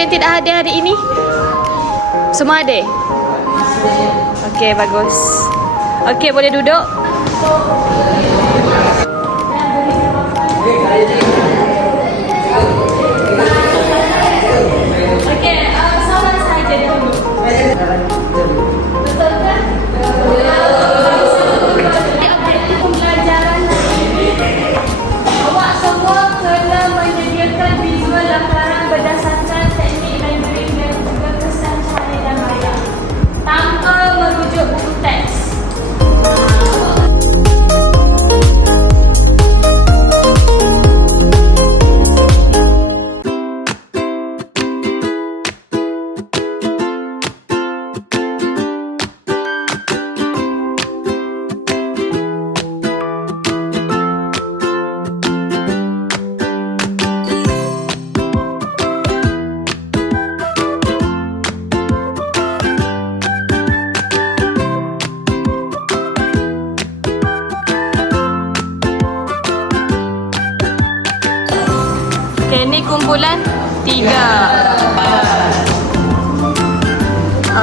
yang tidak hadir hari ini? Semua ada? Okey, bagus. Okey, boleh duduk. Okay, ni kumpulan tiga.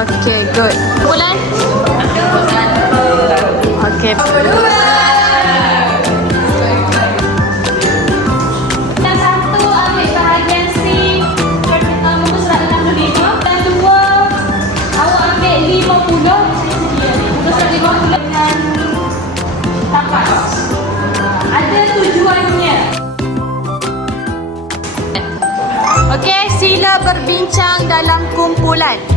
Okay, good. Kumpulan? Okay. Okey, sila berbincang dalam kumpulan.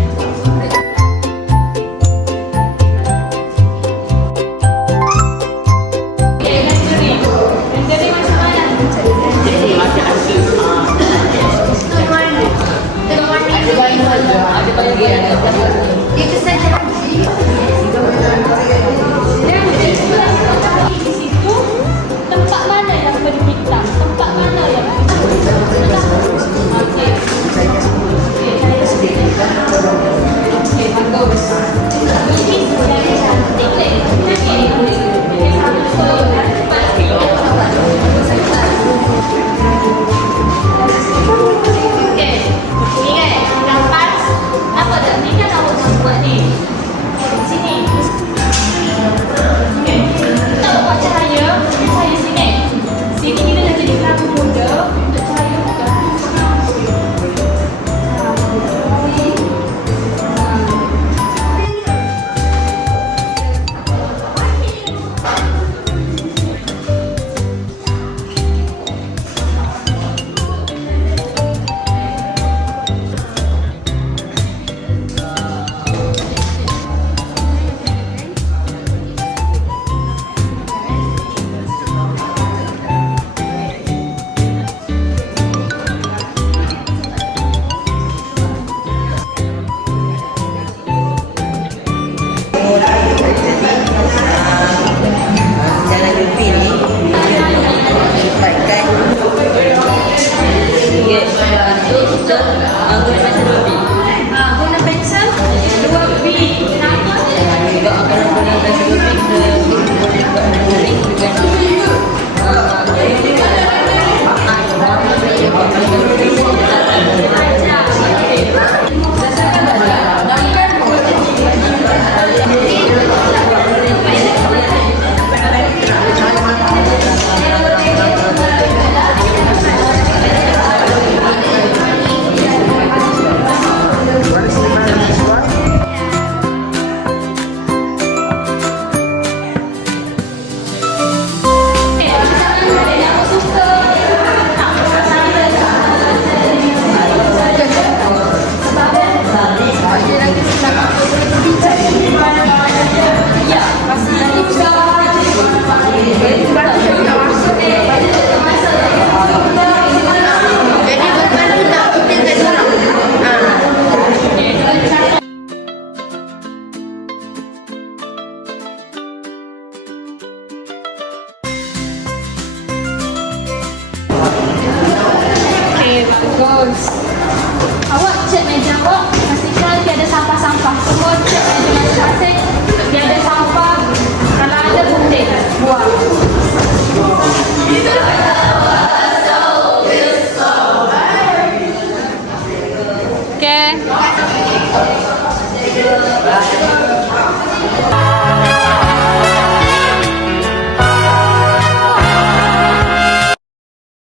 Don't goals. Awa, siya medya ko. Nasikal, kada sa pasampang sumod, siya medya nagsasik. Kada sa pag, kalada bunde, buwa. Okay.